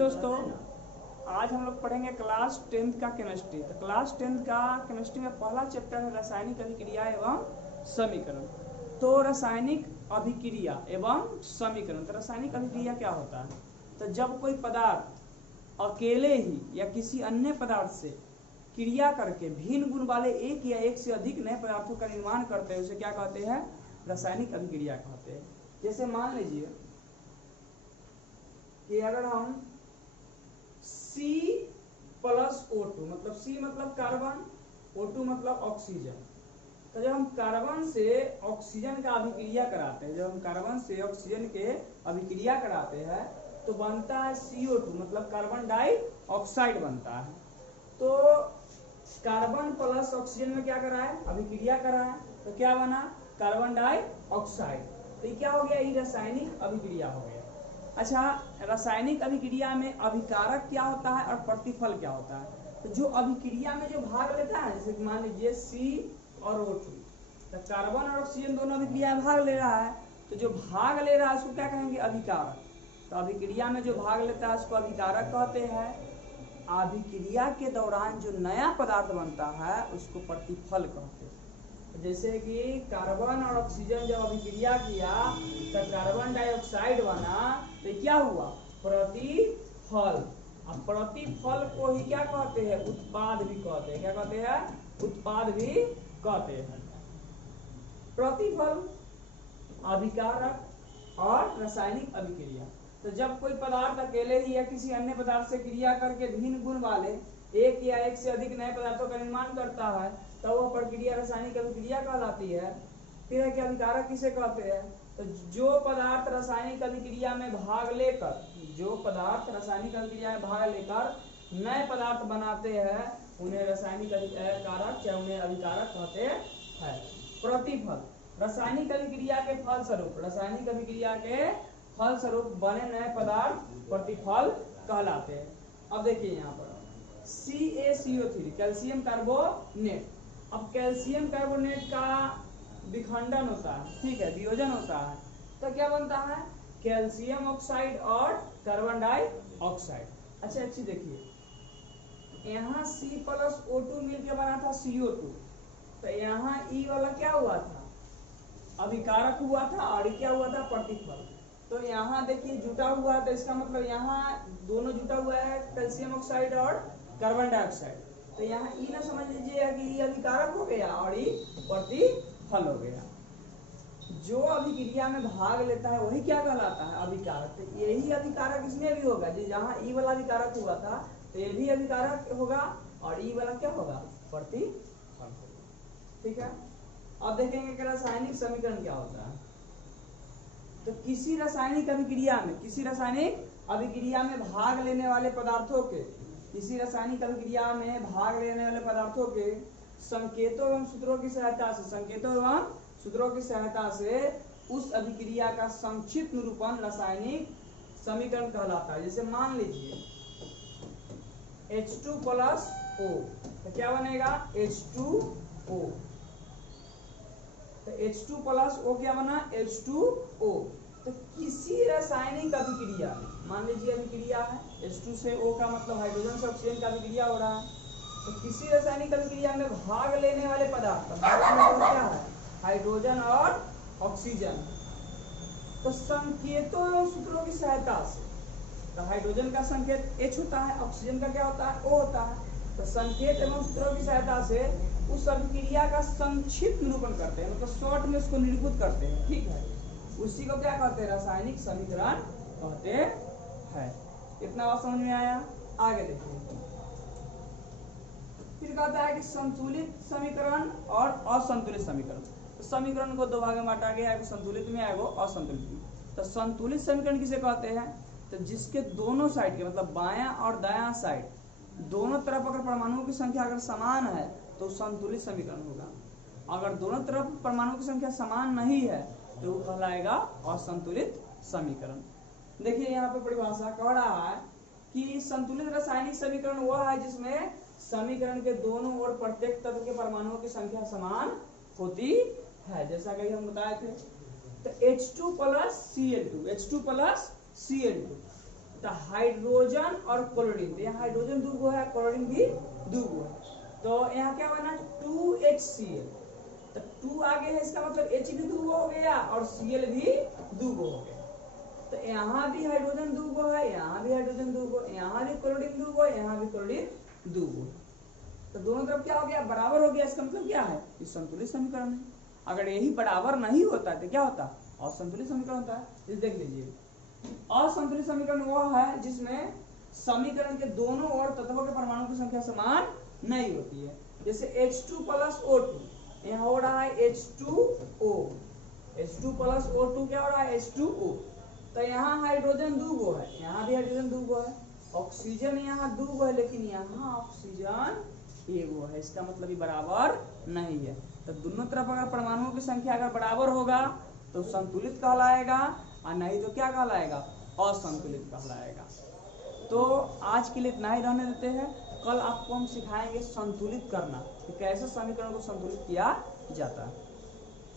दोस्तों, आज हम लोग पढ़ेंगे क्लास 10th का केमिस्ट्री। तो क्लास 10th का केमिस्ट्री में पहला चैप्टर है रासायनिक अभिक्रिया एवं समीकरण। तो रासायनिक अभिक्रिया एवं समीकरण, तो रासायनिक अभिक्रिया क्या होता है? तो जब कोई पदार्थ अकेले ही या किसी अन्य पदार्थ से क्रिया करके भिन्न गुण वाले एक या एक से अधिक नए पदार्थों का निर्माण करते हैं, उसे क्या कहते हैं? रासायनिक अभिक्रिया कहते हैं। जैसे मान लीजिए कि अगर हम C+O2, मतलब C मतलब कार्बन, O2 मतलब ऑक्सीजन, तो जब हम कार्बन से ऑक्सीजन का अभिक्रिया कराते हैं, जब हम कार्बन से ऑक्सीजन के अभिक्रिया कराते हैं तो बनता है CO2, मतलब कार्बन डाइऑक्साइड बनता है। तो कार्बन प्लस ऑक्सीजन में क्या करा है? अभिक्रिया करा है, तो क्या बना? Carbon dioxide. तो ये क्या हो गया? ये रासायनिक अभिक्रिया हो गया। अच्छा, रासायनिक अभिक्रिया में अभिकारक क्या होता है और प्रतिफल क्या होता है? तो जो अभिक्रिया में जो भाग लेता है, जैसे मान लीजिए C और O2, तो कार्बन और ऑक्सीजन दोनों अभिक्रिया में भाग ले रहा है, तो जो भाग ले रहा है उसको क्या कहेंगे? अभिकारक। तो अभिक्रिया में जो भाग लेता है उसको अभिकारक कहते हैं। अभिक्रिया के दौरान जो नया पदार्थ बनता है उसको प्रतिफल कहते हैं। जैसे कि कार्बन और ऑक्सीजन जब अभिक्रिया किया तो कार्बन डाइऑक्साइड बना, तो क्या हुआ? प्रतिफल। अब प्रतिफल को ही क्या कहते हैं? उत्पाद भी कहते हैं। क्या कहते हैं? उत्पाद भी कहते हैं। प्रतिफल, अभिकारक और रासायनिक अभिक्रिया। तो जब कोई पदार्थ अकेले ही या किसी अन्य पदार्थ से क्रिया करके भिन्न गुण वाले एक या एक से अधिक नए पदार्थों का निर्माण करता है तो वह प्रक्रिया रासायनिक अभिक्रिया कहलाती है। फिर है कि अभिकारक किसे कहते हैं? तो जो पदार्थ रासायनिक अभिक्रिया में भाग लेकर नए पदार्थ बनाते हैं उन्हें रासायनिक कारक या उन्हें अभिकारक कहते हैं। प्रतिफल, रासायनिक अभिक्रिया के फलस्वरूप बने नए पदार्थ प्रतिफल कहलाते हैं। अब देखिए यहाँ पर CaCO3 कैल्शियम कार्बोनेट। अब कैल्शियम कार्बोनेट का विखंडन होता है, ठीक है, वियोजन होता है, तो क्या बनता है? कैल्शियम ऑक्साइड और कार्बन डाइऑक्साइड। अच्छा अच्छी देखिए, यहाँ C+O2 मिलकर बना था CO2, तो यहाँ E वाला क्या हुआ था? अभिकारक हुआ था, और ये क्या हुआ था? प्रतिफल। तो यहाँ देखिए जुटा हुआ है, तो इसका मतलब यहाँ दोनों जुटा हुआ है, कैल्शियम ऑक्साइड और कार्बन डाइऑक्साइड। तो यहाँ ई ना समझ लीजिएगा कि ये अभिकारक हो गया और ये प्रतिफल हो गया। जो अभिक्रिया में भाग लेता है वही क्या कहलाता है? अभिकारक। तो यही अभिकारक इसमें भी होगा। जहाँ ई वाला अभिकारक हुआ था तो ये भी अभिकारक होगा और ई वाला क्या होगा? प्रतिफल होगा। ठीक है, अब देखेंगे कि रासायनिक समीकरण क्या होता है। तो किसी रासायनिक अभिक्रिया में भाग लेने वाले पदार्थों के संकेतों एवं सूत्रों की सहायता से उस अभिक्रिया का संक्षिप्त निरूपण रासायनिक समीकरण कहलाता है। जैसे मान लीजिए H2+O, तो क्या बनेगा? H2O। तो H2+O क्या बना? H2O। तो किसी रासायनिक अभिक्रिया, मान लीजिए अभिक्रिया है H2 से O का मतलब हाइड्रोजन से ऑक्सीजन का अभिक्रिया हो रहा है, तो किसी रासायनिक अभिक्रिया में भाग लेने वाले पदार्थ क्या है? हाइड्रोजन और ऑक्सीजन। तो संकेतों एवं सूत्रों की सहायता से, तो हाइड्रोजन का संकेत H होता है, ऑक्सीजन का क्या होता है? O होता है। तो संकेत एवं सूत्रों की सहायता से उस अभिक्रिया का संक्षिप्त निरूपण करते हैं, मतलब शॉर्ट में उसको निरूपित करते हैं। ठीक है, उसी को क्या कहते हैं? रासायनिक समीकरण कहते हैं। इतना बात समझ में आया? आगे देखिए, फिर कहता है कि संतुलित समीकरण और असंतुलित समीकरण। तो समीकरण को दो भाग में बांटा गया है, एगो संतुलित में, एगो असंतुलित में। तो संतुलित समीकरण किसे कहते हैं? तो जिसके दोनों साइड के, मतलब बायां और दायां साइड दोनों तरफ अगर परमाणुओं की संख्या अगर समान है तो संतुलित समीकरण होगा। अगर दोनों तरफ परमाणुओं की संख्या समान नहीं है तो वो कहलाएगा असंतुलित समीकरण। देखिए यहाँ पे परिभाषा कह रहा है कि संतुलित रासायनिक समीकरण वह है जिसमें समीकरण के दोनों ओर प्रत्येक तत्व के परमाणुओं की संख्या समान होती है, जैसा कि हम बताए थे। तो H2+Cl2, तो हाइड्रोजन और क्लोरीन, तो यहाँ हाइड्रोजन दूगो है, क्लोरीन भी दूगो है, तो यहाँ क्या बना 2HCl, तो 2 आगे है इसका मतलब H भी दूगो हो गया और Cl भी दूगो हो गया। तो यहाँ भी हाइड्रोजन दूगो है, यहाँ भी हाइड्रोजन दूगो, यहाँ भी क्लोरीन दूगो, यहाँ भी क्लोरीन दूगो, तो दोनों तरफ क्या हो गया, बराबर हो गया। इसका मतलब क्या है, ये संतुलित समीकरण है। अगर यही बराबर नहीं होता तो क्या होता, असंतुलित समीकरण होता है। इस देख लीजिए, असंतुलित समीकरण वो है जिसमें समीकरण के दोनों ओर तत्वों के परमाणु की संख्या समान नहीं होती है। जैसे H2 + O2, यहाँ हो रहा है H2O, H2 + O2 क्या हो रहा है, H2O। तो यहाँ हाइड्रोजन दूगो है, यहाँ भी हाइड्रोजन दूगो है, ऑक्सीजन यहाँ दूगो है, लेकिन यहाँ ऑक्सीजन एगो है। इसका मतलब ये बराबर नहीं है। तो दोनों तरफ अगर परमाणुओं की संख्या अगर बराबर होगा तो संतुलित कहलाएगा, और नहीं तो क्या कहलाएगा, असंतुलित कहलाएगा। तो आज के लिए इतना ही रहने देते हैं। कल आपको हम सिखाएंगे संतुलित करना कि कैसे समीकरण को संतुलित किया जाता है।